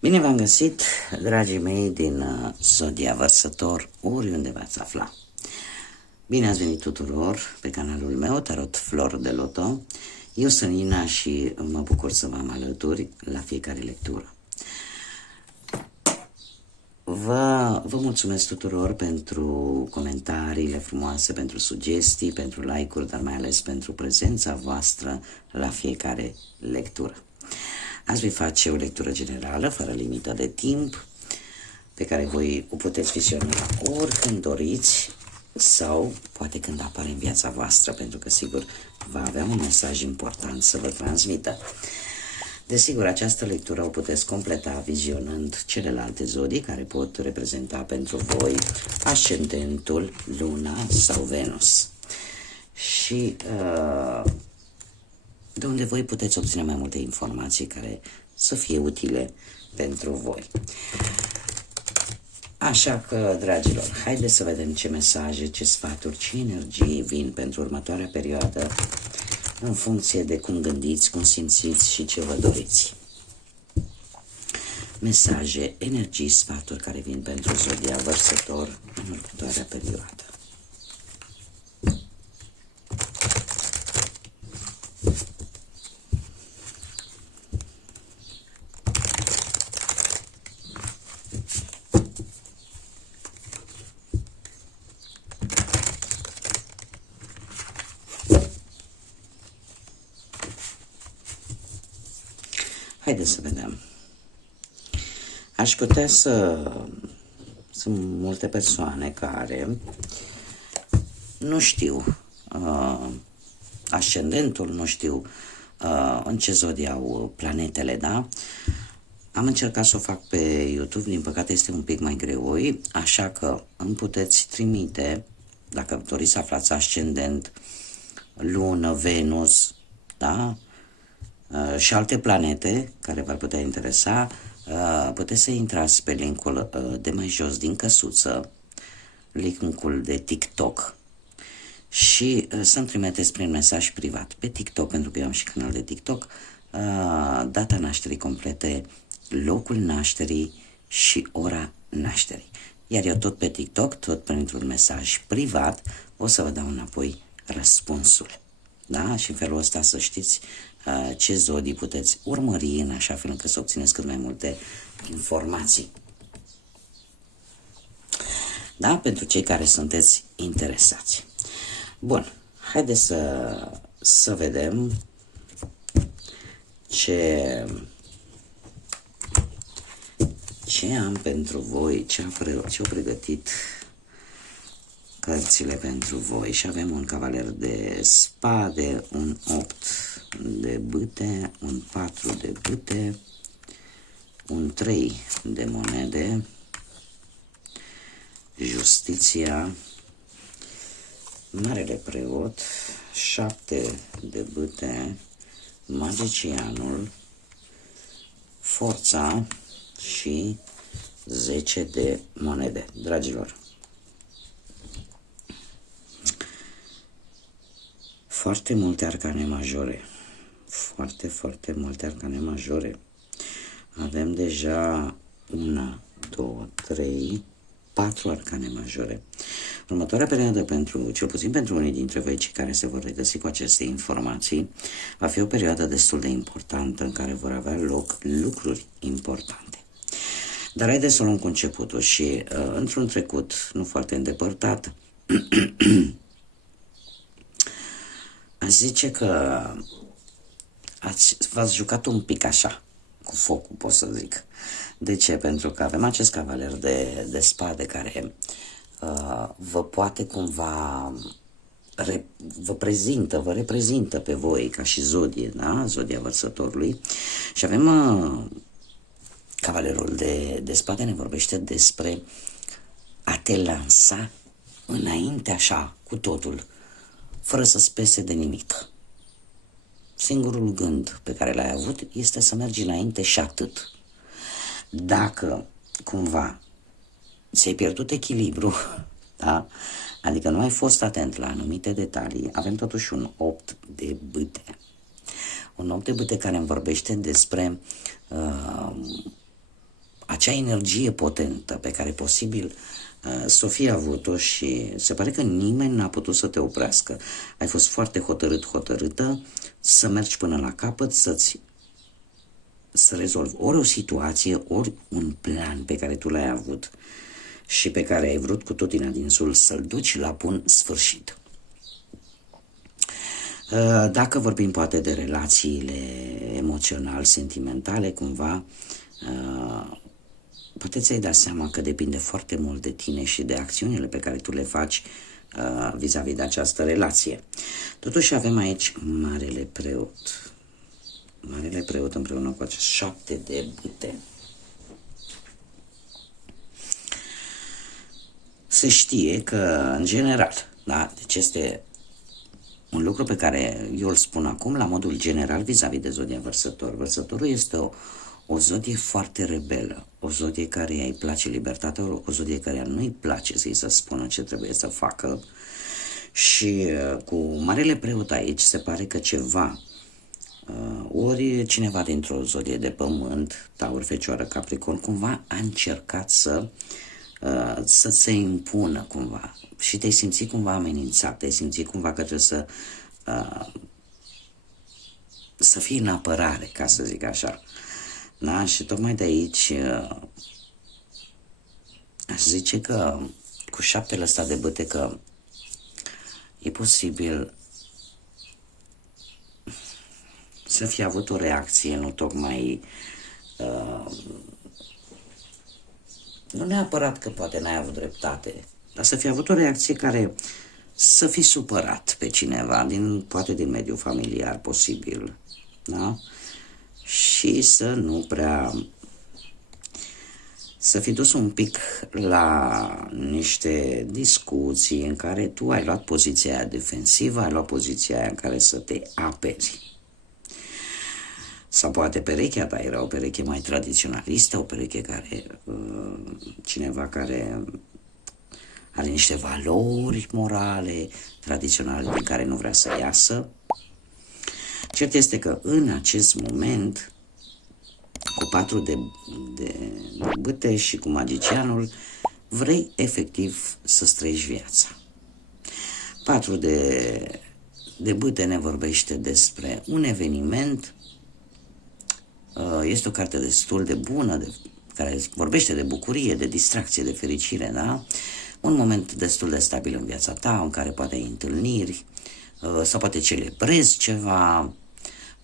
Bine v-am găsit, dragii mei din Zodia Vărsător, oriunde v-ați afla. Bine ați venit tuturor pe canalul meu, Tarot Flor de Loto. Eu sunt Nina și mă bucur să vă am alături la fiecare lectură. Vă mulțumesc tuturor pentru comentariile frumoase, pentru sugestii, pentru like-uri, dar mai ales pentru prezența voastră la fiecare lectură. Azi voi face o lectură generală, fără limită de timp, pe care voi o puteți visiona oricând doriți sau poate când apare în viața voastră, pentru că sigur va avea un mesaj important să vă transmită. Desigur, această lectură o puteți completa vizionând celelalte zodii care pot reprezenta pentru voi ascendentul, luna sau Venus. Și de unde voi puteți obține mai multe informații care să fie utile pentru voi. Așa că, dragilor, haideți să vedem ce mesaje, ce sfaturi, ce energii vin pentru următoarea perioadă în funcție de cum gândiți, cum simțiți și ce vă doriți. Mesaje, energii, sfaturi care vin pentru Zodia Vărsător în următoarea perioadă. Haideți să vedem. Aș putea să... Sunt multe persoane care nu știu ascendentul, nu știu în ce zodie au planetele, da? Am încercat să o fac pe YouTube, din păcate este un pic mai greoi, așa că îmi puteți trimite, dacă doriți să aflați ascendent, lună, Venus, da? Și alte planete care v-ar putea interesa, puteți să intrați pe linkul de mai jos din căsuță, linkul de TikTok, și să-mi trimiteți prin mesaj privat pe TikTok, pentru că eu am și canal de TikTok, data nașterii complete, locul nașterii și ora nașterii. Iar eu tot pe TikTok, tot printr-un mesaj privat, o să vă dau înapoi răspunsul. Da? Și în felul ăsta să știți ce zodii puteți urmări în așa fel încât să obțineți cât mai multe informații. Da? Pentru cei care sunteți interesați. Bun, haideți să vedem ce am pentru voi, ce au pregătit cărțile pentru voi. Și avem un cavaler de spade, un 8 de bâte, un 4 de bâte, un 3 de monede, justiția, marele preot, 7 de bâte, magicianul, forța și 10 de monede. Dragilor, foarte multe arcane majore, foarte multe arcane majore. Avem deja 1, 2, 3, 4 arcane majore. Următoarea perioadă, cel puțin pentru unii dintre voi cei care se vor regăsi cu aceste informații, va fi o perioadă destul de importantă în care vor avea loc lucruri importante. Dar haideți să o luăm cu începutul și într-un trecut nu foarte îndepărtat, aș zice că v-ați jucat un pic așa, cu focul, pot să zic. De ce? Pentru că avem acest cavaler de spade care vă poate cumva vă reprezintă pe voi ca și zodie, da? Zodia Vărsătorului. Și avem cavalerul de spade, ne vorbește despre a te lansa înainte așa, cu totul, fără să spese de nimic. Singurul gând pe care l-ai avut este să mergi înainte și atât. Dacă cumva ți-ai pierdut echilibru, da? Adică nu ai fost atent la anumite detalii, avem totuși un 8 de bâte. Un 8 de bâte care îmi vorbește despre acea energie potentă pe care posibil să o fi avut-o și se pare că nimeni n-a putut să te oprească. Ai fost foarte hotărâtă să mergi până la capăt, să rezolvi ori o situație, ori un plan pe care tu l-ai avut și pe care ai vrut cu tot din adinsul să-l duci la bun sfârșit. Dacă vorbim poate de relațiile emoțional-sentimentale, cumva, poate ți-ai dat seama că depinde foarte mult de tine și de acțiunile pe care tu le faci vis-a-vis de această relație. Totuși avem aici Marele Preot. Marele Preot împreună cu acest 7 de bâte. Se știe că, în general, da, deci este un lucru pe care eu îl spun acum la modul general vis-a-vis de zodia Vărsător. Vărsătorul este o zodie foarte rebelă, o zodie care îi place libertatea, o zodie care nu-i place să-i se spună ce trebuie să facă și cu Marele Preot aici se pare că ceva, ori cineva dintr-o zodie de pământ, Taur, Fecioară, Capricorn, cumva a încercat să se impună cumva și te-ai simțit cumva amenințat, te-ai simțit cumva că trebuie să fii în apărare, ca să zic așa. Da? Și tocmai de aici aș zice că cu 7 ăsta de bâte că e posibil să fi avut o reacție nu tocmai nu neapărat că poate n-ai avut dreptate, dar să fi avut o reacție care să fi supărat pe cineva, poate din mediul familiar posibil, da? Și să fi dus un pic la niște discuții în care tu ai luat poziția aia defensivă, ai luat poziția aia în care să te aperi. Sau poate perechea ta era o pereche mai tradiționalistă, o pereche care, cineva care are niște valori morale, tradiționale, din care nu vrea să iasă. Cert este că în acest moment, cu 4 de bâte și cu magicianul, vrei efectiv să-ți trăiești viața. 4 de bâte ne vorbește despre un eveniment. Este o carte destul de bună, care vorbește de bucurie, de distracție, de fericire, da? Un moment destul de stabil în viața ta, în care poate ai întâlniri, sau poate celebrezi ceva.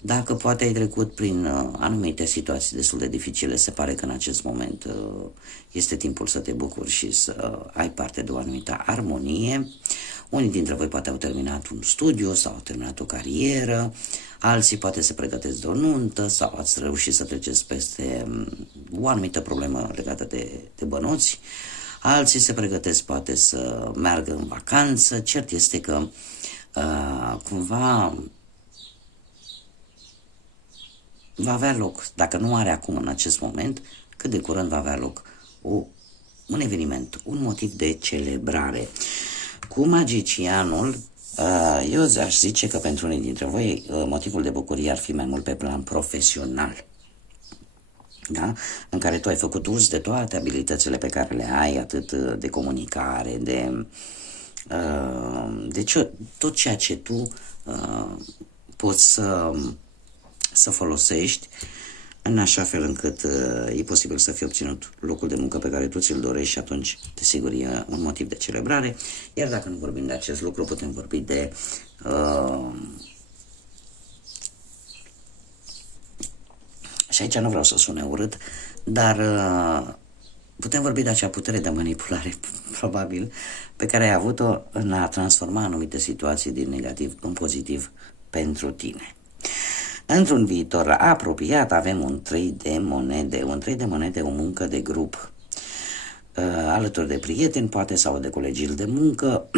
Dacă poate ai trecut prin anumite situații destul de dificile, se pare că în acest moment este timpul să te bucuri și să ai parte de o anumită armonie. Unii dintre voi poate au terminat un studiu sau au terminat o carieră, alții poate se pregătesc de o nuntă sau ați reușit să treceți peste o anumită problemă legată de bănuți, alții se pregătesc poate să meargă în vacanță. Cert este că cumva va avea loc, dacă nu are acum în acest moment, cât de curând va avea loc un eveniment, un motiv de celebrare. Cu magicianul, eu aș zice că pentru unii dintre voi motivul de bucurie ar fi mai mult pe plan profesional, da? În care tu ai făcut uz de toate abilitățile pe care le ai, atât de comunicare, de tot ceea ce tu poți să folosești în așa fel încât e posibil să fie obținut locul de muncă pe care tu ți-l dorești și atunci, desigur, e un motiv de celebrare. Iar dacă nu vorbim de acest lucru, putem vorbi de și aici nu vreau să sune urât, dar putem vorbi de acea putere de manipulare, probabil, pe care ai avut-o în a transforma anumite situații din negativ în pozitiv pentru tine. Într-un viitor apropiat avem un 3 de monede, o muncă de grup, alături de prieteni, poate, sau de colegii de muncă.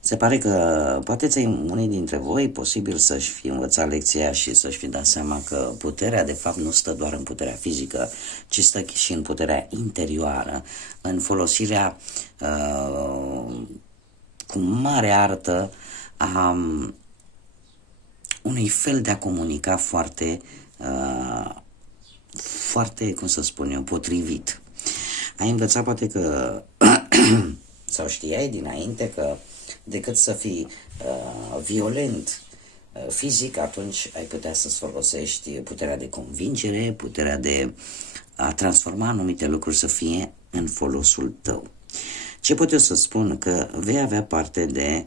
Se pare că poate unii dintre voi posibil să-și fi învățat lecția și să-și fi dat seama că puterea de fapt nu stă doar în puterea fizică, ci stă și în puterea interioară, în folosirea cu mare artă a unui fel de a comunica foarte foarte, cum să spun eu, potrivit. Ai învățat poate că, sau știai dinainte că decât să fii violent fizic, atunci ai putea să-ți folosești puterea de convingere, puterea de a transforma anumite lucruri să fie în folosul tău. Ce pot eu să spun? Că vei avea parte de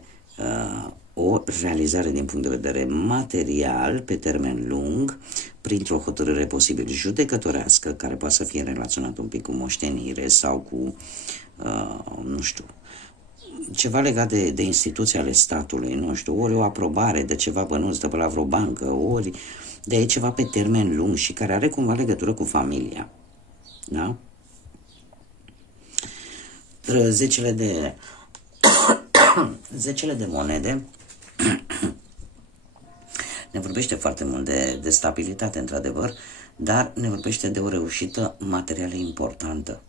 o realizare din punct de vedere material pe termen lung, printr-o hotărâre posibil judecătorească, care poate să fie relaționată un pic cu moștenire sau cu, nu știu, ceva legat de instituții ale statului, nu știu, ori o aprobare de ceva bănuți de pe la vreo bancă, ori de ceva pe termen lung și care are cumva legătură cu familia. Da? Zecile de monede ne vorbește foarte mult de stabilitate, într-adevăr, dar ne vorbește de o reușită materială importantă,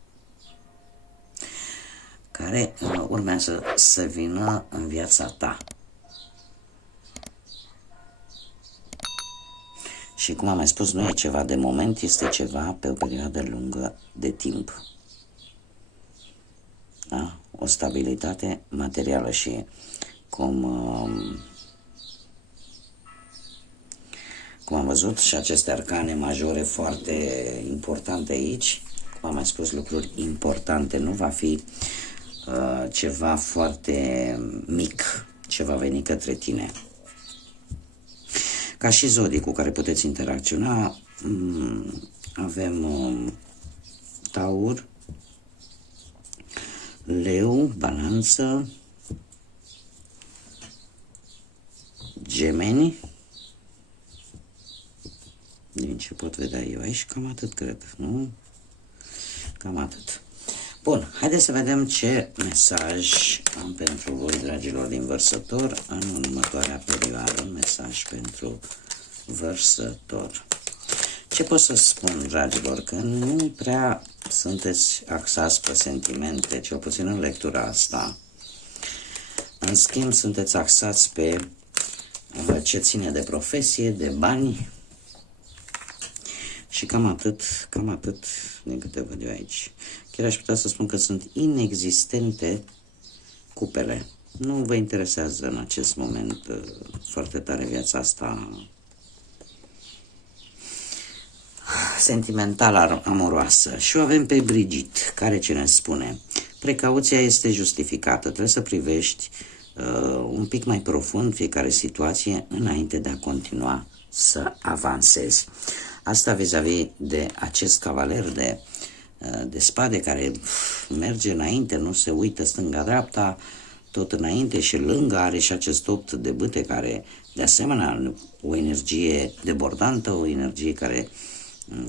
care urmează să vină în viața ta. Și cum am mai spus, nu e ceva de moment, este ceva pe o perioadă lungă de timp. Da? O stabilitate materială și cum am văzut și aceste arcane majore foarte importante aici, cum am mai spus, lucruri importante, nu va fi ceva foarte mic ce va veni către tine. Ca și zodii cu care puteți interacționa, avem Taur, Leu, Balanță, Gemeni, din ce pot vedea eu aici, cam atât cred, nu? Cam atât. Bun, haideți să vedem ce mesaj am pentru voi, dragilor din Vărsător, în următoarea perioadă. Un mesaj pentru Vărsător. Ce pot să spun, dragilor? Că nu prea sunteți axați pe sentimente, cel puțin în lectura asta. În schimb, sunteți axați pe ce ține de profesie, de bani. Și cam atât din câte văd eu aici. Chiar aș putea să spun că sunt inexistente cupele. Nu vă interesează în acest moment foarte tare viața asta sentimentală, amoroasă. Și o avem pe Brigitte, care ce ne spune? Precauția este justificată, trebuie să privești un pic mai profund fiecare situație înainte de a continua să avansezi. Asta vis-a-vis de acest cavaler de spade care merge înainte, nu se uită stânga-dreapta, tot înainte și lângă, are și acest 8 de bâte care de asemenea o energie debordantă, o energie care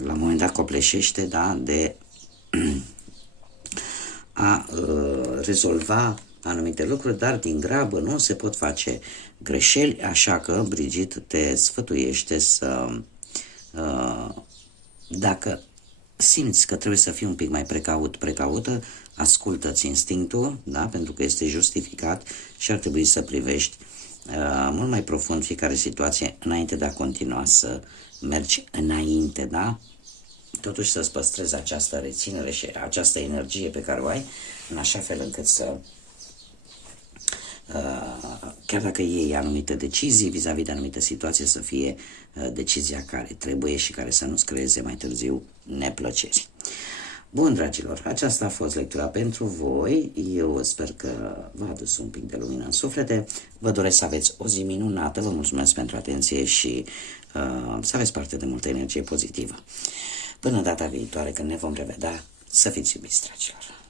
la un moment dat copleșește, da, de a rezolva anumite lucruri, dar din grabă nu se pot face greșeli, așa că Brigitte te sfătuiește să dacă simți că trebuie să fii un pic mai precaută, ascultă-ți instinctul, da? Pentru că este justificat și ar trebui să privești mult mai profund fiecare situație înainte de a continua să mergi înainte, da? Totuși să-ți păstrezi această reținere și această energie pe care o ai, în așa fel încât să chiar dacă iei anumite decizii vis-a-vis de anumite situații, să fie decizia care trebuie și care să nu-ți creeze mai târziu neplăceri. Bun, dragilor, aceasta a fost lectura pentru voi. Eu sper că v-a adus un pic de lumină în suflete. Vă doresc să aveți o zi minunată, vă mulțumesc pentru atenție și să aveți parte de multă energie pozitivă. Până data viitoare, când ne vom revedea, să fiți iubiți, dragilor!